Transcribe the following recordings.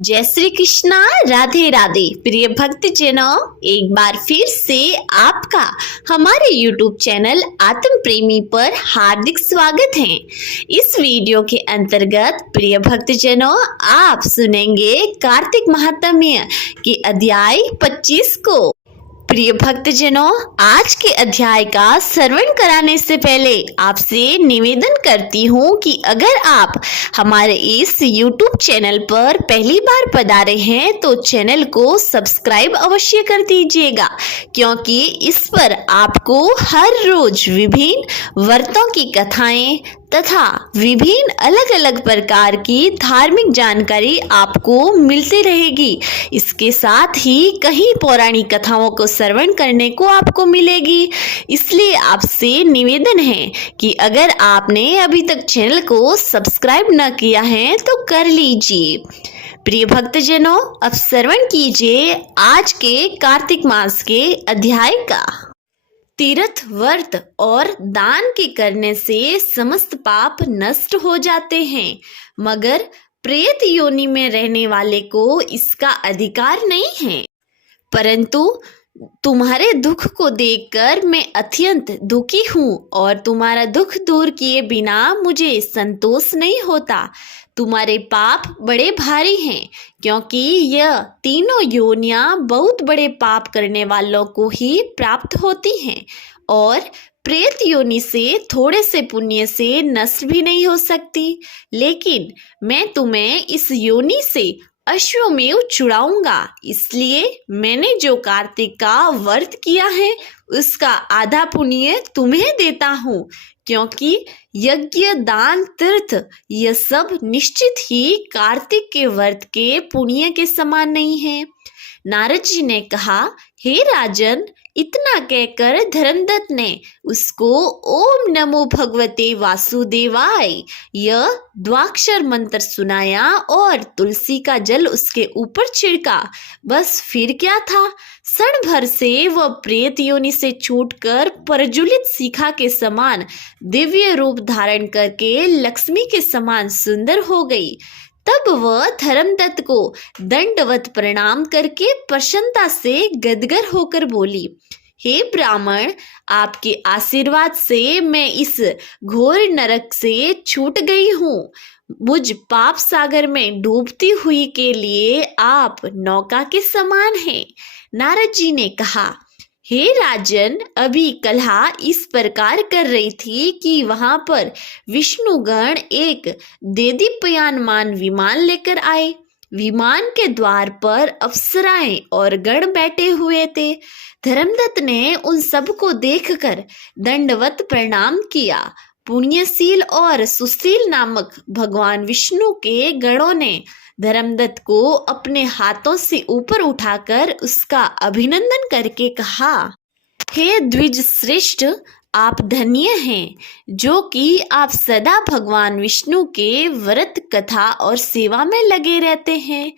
जय श्री कृष्णा, राधे राधे। प्रिय भक्तजनों, एक बार फिर से आपका हमारे YouTube चैनल आत्म प्रेमी पर हार्दिक स्वागत है। इस वीडियो के अंतर्गत प्रिय भक्तजनों, आप सुनेंगे कार्तिक महात्म्य के अध्याय 25 को। प्रिय भक्तजनों, आज के अध्याय का श्रवण कराने से पहले आपसे निवेदन करती हूँ कि अगर आप हमारे इस YouTube चैनल पर पहली बार पधारे हैं तो चैनल को सब्सक्राइब अवश्य कर दीजिएगा, क्योंकि इस पर आपको हर रोज विभिन्न व्रतों की कथाएं तथा विभिन्न अलग अलग प्रकार की धार्मिक जानकारी आपको मिलती रहेगी। इसके साथ ही कई पौराणिक कथाओं को श्रवण करने को आपको मिलेगी। इसलिए आपसे निवेदन है कि अगर आपने अभी तक चैनल को सब्सक्राइब न किया है तो कर लीजिए। प्रिय भक्तजनों, अब श्रवण कीजिए आज के कार्तिक मास के अध्याय का। तीर्थ व्रत और दान के करने से समस्त पाप नष्ट हो जाते हैं, मगर प्रेत योनि में रहने वाले को इसका अधिकार नहीं है। परंतु तुम्हारे दुख को देखकर मैं अत्यंत दुखी हूँ और तुम्हारा दुख दूर किए बिना मुझे संतोष नहीं होता। तुम्हारे पाप बड़े भारी हैं, क्योंकि यह तीनों योनियां बहुत बड़े पाप करने वालों को ही प्राप्त होती हैं और प्रेत योनि से थोड़े से पुण्य से नष्ट भी नहीं हो सकती। लेकिन मैं तुम्हें इस योनि से अश्वमेव छुड़ाऊंगा। इसलिए मैंने जो कार्तिक का व्रत किया है उसका आधा पुण्य तुम्हें देता हूँ, क्योंकि यज्ञ दान तीर्थ यह सब निश्चित ही कार्तिक के व्रत के पुण्य के समान नहीं है। नारद जी ने कहा, हे राजन, इतना कहकर धर्मदत्त ने उसको ओम नमो भगवते वासुदेवाय यह द्वाक्षर मंत्र सुनाया और तुलसी का जल उसके ऊपर छिड़का। बस फिर क्या था, क्षण भर से वह प्रेत योनि से छूटकर प्रज्वलित शिखा के समान दिव्य रूप धारण करके लक्ष्मी के समान सुंदर हो गई। तब वह धर्मदत्त को दंडवत प्रणाम करके प्रसन्नता से गदगद होकर बोली, हे ब्राह्मण, आपके आशीर्वाद से मैं इस घोर नरक से छूट गई हूँ। मुझ पाप सागर में डूबती हुई के लिए आप नौका के समान हैं। नारद जी ने कहा, हे राजन, अभी कलहा इस प्रकार कर रही थी कि वहां पर विष्णुगण एक देदीप्यमान विमान लेकर आए। विमान के द्वार पर अप्सराएं और गण बैठे हुए थे। धर्मदत्त ने उन सबको देखकर दंडवत प्रणाम किया। पुण्यशील और सुशील नामक भगवान विष्णु के गणों ने धर्मदत्त को अपने हाथों से ऊपर उठाकर उसका अभिनंदन करके कहा, हे द्विज श्रेष्ठ, आप धन्य हैं, जो कि आप सदा भगवान विष्णु के व्रत कथा और सेवा में लगे रहते हैं।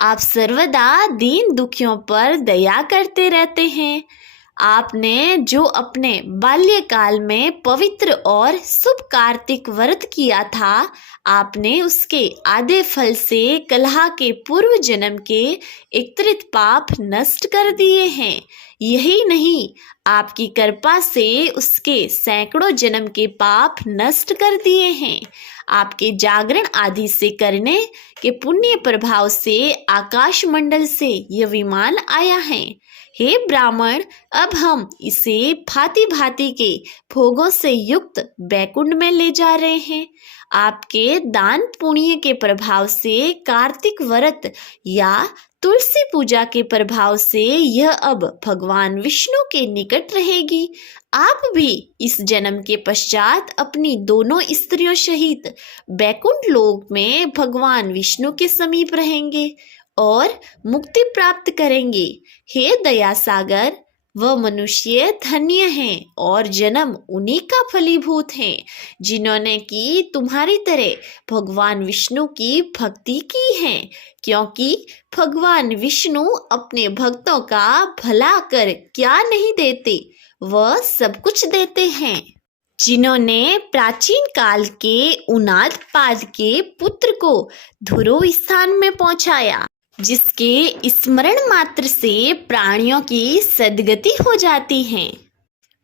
आप सर्वदा दीन दुखियों पर दया करते रहते हैं। आपने जो अपने बाल्यकाल में पवित्र और शुभ कार्तिक व्रत किया था, आपने उसके आधे फल से कलहा के पूर्व जन्म के एकत्रित पाप नष्ट कर दिए हैं। यही नहीं, आपकी कृपा से उसके सैकड़ों जन्म के पाप नष्ट कर दिए हैं। आपके जागरण आदि से करने के पुण्य प्रभाव से आकाश मंडल से यह विमान आया है। हे ब्राह्मण, अब हम इसे भांति भांति के भोगों से युक्त बैकुंठ में ले जा रहे हैं। आपके दान पुण्य के प्रभाव से कार्तिक व्रत या तुलसी पूजा के प्रभाव से यह अब भगवान विष्णु के निकट रहेगी। आप भी इस जन्म के पश्चात अपनी दोनों स्त्रियों सहित बैकुंठ लोक में भगवान विष्णु के समीप रहेंगे और मुक्ति प्राप्त करेंगे। हे दया सागर, वह मनुष्य धन्य हैं और जन्म उन्हीं का फलीभूत है जिन्होंने की तुम्हारी तरह भगवान विष्णु की भक्ति की है, क्योंकि भगवान विष्णु अपने भक्तों का भला कर क्या नहीं देते, वह सब कुछ देते हैं। जिन्होंने प्राचीन काल के उन्नाद पाद के पुत्र को ध्रुव स्थान में पहुंचाया, जिसके स्मरण मात्र से प्राणियों की सद्गति हो जाती है।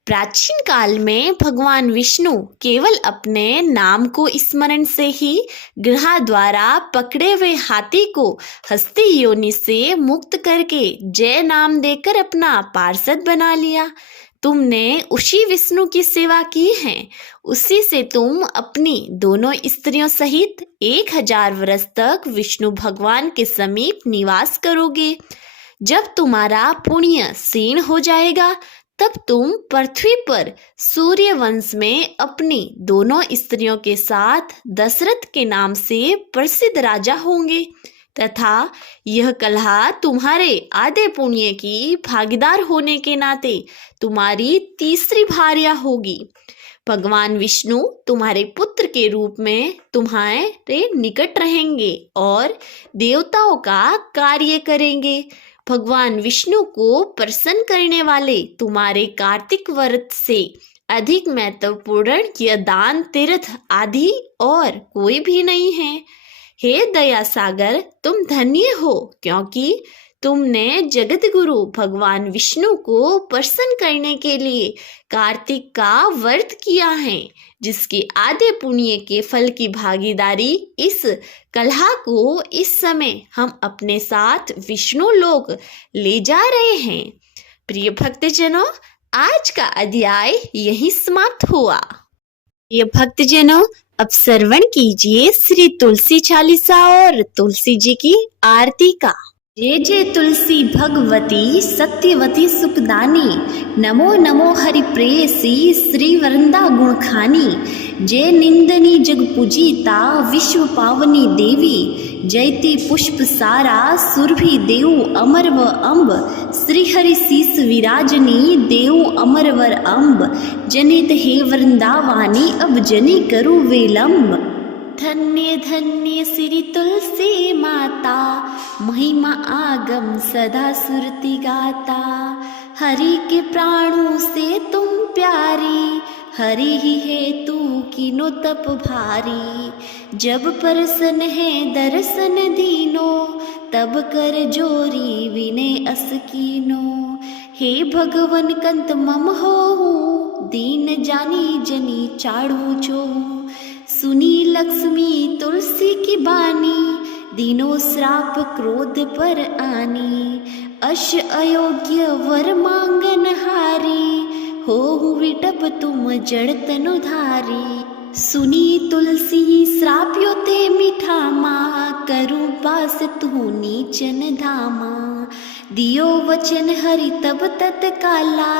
प्राचीन काल में भगवान विष्णु केवल अपने नाम को स्मरण से ही ग्रह द्वारा पकड़े हुए हाथी को हस्ती योनि से मुक्त करके जय नाम देकर अपना पार्षद बना लिया। तुमने उसी विष्णु की सेवा की है, उसी से तुम अपनी दोनों स्त्रियों सहित 1000 वर्ष तक विष्णु भगवान के समीप निवास करोगे। जब तुम्हारा पुण्य क्षीण हो जाएगा, तब तुम पृथ्वी पर सूर्य वंश में अपनी दोनों स्त्रियों के साथ दशरथ के नाम से प्रसिद्ध राजा होंगे तथा यह कलहा तुम्हारे आधे पुण्य की भागीदार होने के नाते तुम्हारी तीसरी भार्या होगी। भगवान विष्णु तुम्हारे पुत्र के रूप में तुम्हारे निकट रहेंगे और देवताओं का कार्य करेंगे। भगवान विष्णु को प्रसन्न करने वाले तुम्हारे कार्तिक व्रत से अधिक महत्वपूर्ण यह दान तीर्थ आदि और कोई भी नहीं है। हे दया सागर, तुम धन्य हो, क्योंकि तुमने जगत गुरु भगवान विष्णु को प्रसन्न करने के लिए कार्तिक का व्रत किया है, जिसके आधे पुण्य के फल की भागीदारी इस कलहा को इस समय हम अपने साथ विष्णु लोक ले जा रहे हैं। प्रिय भक्तजनों, आज का अध्याय यही समाप्त हुआ। प्रिय भक्तजनों, अब श्रवण कीजिए श्री तुलसी चालीसा और तुलसी जी की आरती का। जय जय तुलसी भगवती सत्यवती सुखदानी, नमो नमो हरि प्रेयसी श्री वृंदा गुणखानी। जय निंदनी जग पूजिता विश्व पावनी देवी, जयति पुष्प सारा सुरभि देव अमर व अम्ब। श्री हरि शीस विराजनी देव अमर वर अम्ब, जनित हे वृंदावानी अब जनी करु विलंब। धन्य धन्य श्री तुलसी माता, महिमा आगम सदा सुरति गाता। हरि के प्राणों से तुम प्यारी, हरि ही है तू कीनो तप भारी। जब परसन है दर्शन दीनो, तब कर जोरी विनय असकीनो। हे भगवन कंत मम हो, दीन जानी जनी चाड़ू जो। सुनी लक्ष्मी तुलसी की बानी, दीनो श्राप क्रोध पर आनी। अश अयोग्य वर मांगन हारी, हो विटप तुम जड़ तनुधारी। सुनी तुलसी श्राप्यो ते मीठा माँ, करु बास तू नीचन धामा। दियो वचन हरि तब तत्काला,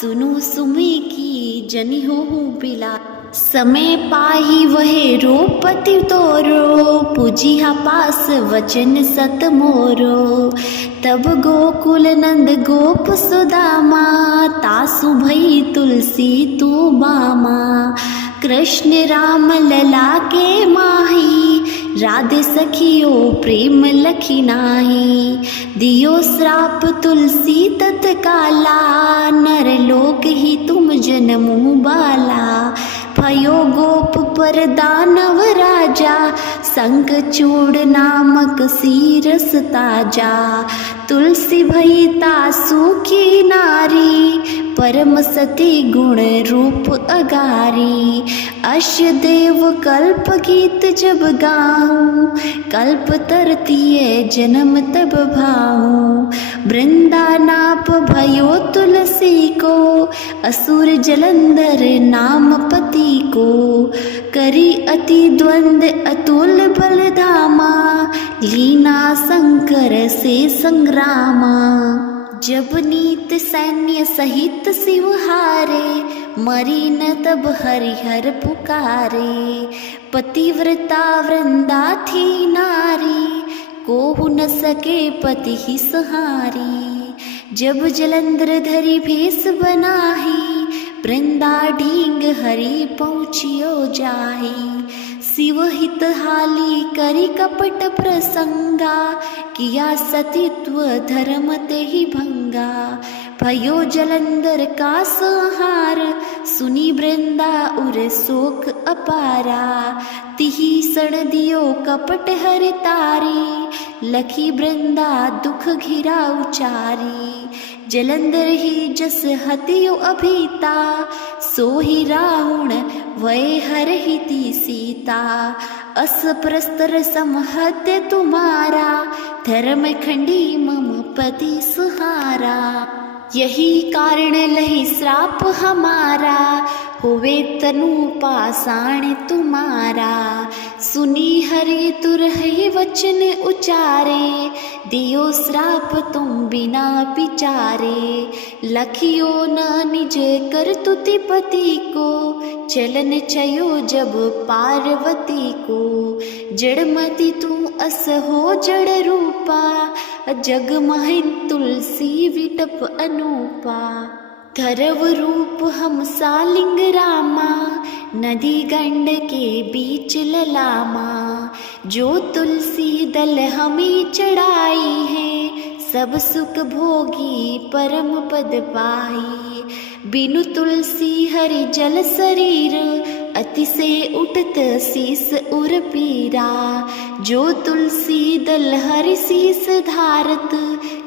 सुनु सुमी की जनि हो बिला। समय पाही वहे रोपति तोरो, पूजिहा पास वचन सत मोरो। तब गोकुल नंद गोप सुदामा, तासु भई तुलसी तू बामा। कृष्ण राम लला के माही, राधे सखियो प्रेम लखी नाही। दियो श्राप तुलसी तत्काला, नर लोक ही तुम जन्मु बाला। भयो गोप पर दानव राजा, शंखचूड़ नामक सीरस ताजा। तुलसी भई तासु की नारी, परम सती गुण रूप अगारी। अश्य देव कल्प गीत जब गाऊं, कल्प तरतीय जन्म तब भाऊं। वृंदा नाप भयो तुलसी को, असुर जलंधर नाम पति को। करी अति द्वंद अतुल बल धामा, लीना शंकर से संग्रामा। जब नीत सैन्य सहित शिव हारे, मरी न तब हरिहर पुकारे। पतिव्रता वृंदा थी नारी, कोहु न सके पति ही सहारी। जब जलंधर धरी भेष बनाही, वृंदा ढींग हरि पहुँचियो जाही। शिवहित हाली करी कपट प्रसंगा, किया सतीत्व धर्म ते ही भंगा। भयो जलंधर का संहार, सुनी वृंदा उर शोक अपारा। तिही सण दियो कपट हर तारी, लखी वृंदा दुख घिरा उचारी। जलंधर ही जस हतियो अभीता, सोही रावण वै हरहिति सीता। अस परस्तर समहत्य तुम्हारा, धर्म खंडी मम पति सुहारा। यही कारण लही श्राप हमारा, होवे तनु पाषाण तुम्हारा। सुनी हरि तुरहि वचन उचारे, दियो श्राप तुम बिना विचारे। लखियो न निज कर तुति पति को, चलन चयो जब पार्वती को। जड़मति तुम अस हो जड़ रूपा, जग महिन तुलसी विटप अनूपा। धरव रूप हम सालिंग रामा, नदी गंड के बीच ललामा। जो तुलसी दल हमें चढ़ाई है, सब सुख भोगी परम पद पाई। बिनु तुलसी हरि जल शरीर, अति से उठत शीस उर पीरा। जो तुलसी दल हरि शीस धारत,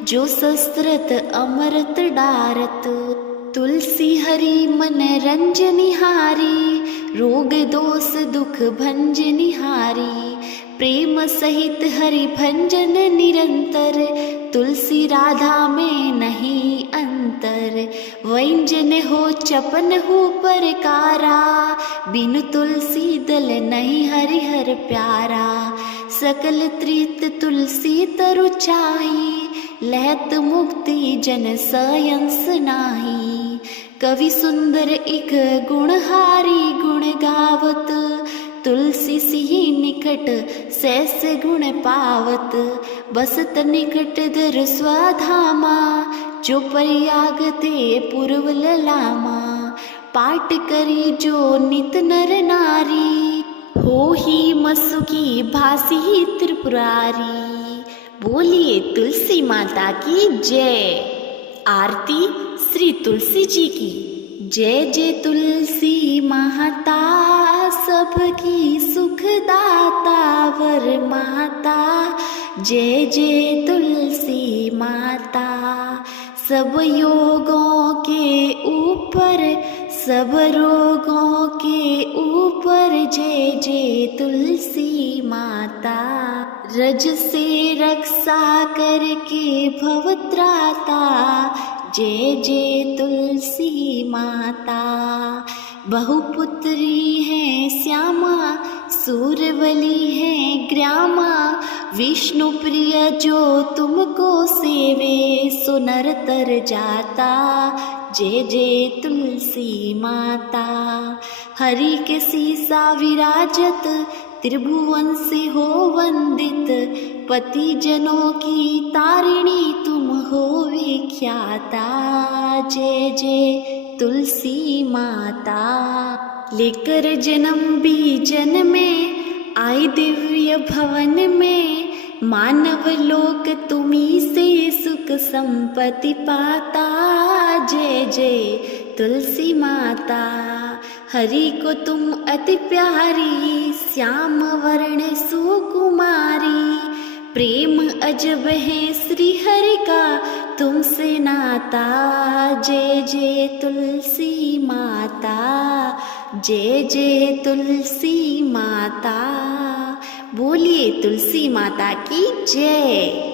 जो शस्त्रत अमृत डारत। तुलसी हरि मन रंजनिहारी, रोग दोष दुख भंजनिहारी। प्रेम सहित हरि भंजन निरंतर, तुलसी राधा में नहीं अंतर। व्यंजन हो चपन हो परकारा, बिनु तुलसी दल नहीं हरिहर प्यारा। सकल त्रित तुलसी तरु चाही, लहत मुक्ति जन सयंस नाही। कवि सुंदर एक गुणहारी गुण गावत, तुलसी सी निकट सैस गुण पावत। बसत निकट दर स्वधामा, जो प्रयाग ते पूर्व ललामा। पाठ करी जो नित नर नारी, हो ही मसुकी भासी त्रिपुरारी। बोलिए तुलसी माता की जय। आरती श्री तुलसी जी की। जय जय तुलसी माता, सबकी सुखदाता वर माता। जय जय तुलसी माता, सब योगों के ऊपर, सब रोगों के ऊपर। जय जय तुलसी माता, रज से रक्षा करके भवत्राता। जय जय तुलसी माता, बहुपुत्री है श्यामा, सूरवली है ग्रामा। विष्णु प्रिय जो तुमको सेवे, सो नर तर जाता। जय जय तुलसी माता, हरि के सीसा विराजत, त्रिभुवन से हो वंदित। पति जनों की तारिणी तुम हो विख्याता। जय जय तुलसी माता, लेकर जन्म बीजन में आई दिव्य भवन में। मानव लोक तुम्ही से सुख संपत्ति पाता। जय जय तुलसी माता, हरि को तुम अति प्यारी, श्याम वर्ण सुकुमारी। प्रेम अजब है श्री हरि का तुमसे नाता। जय जय तुलसी माता, जय जय तुलसी माता। बोलिए तुलसी माता की जय।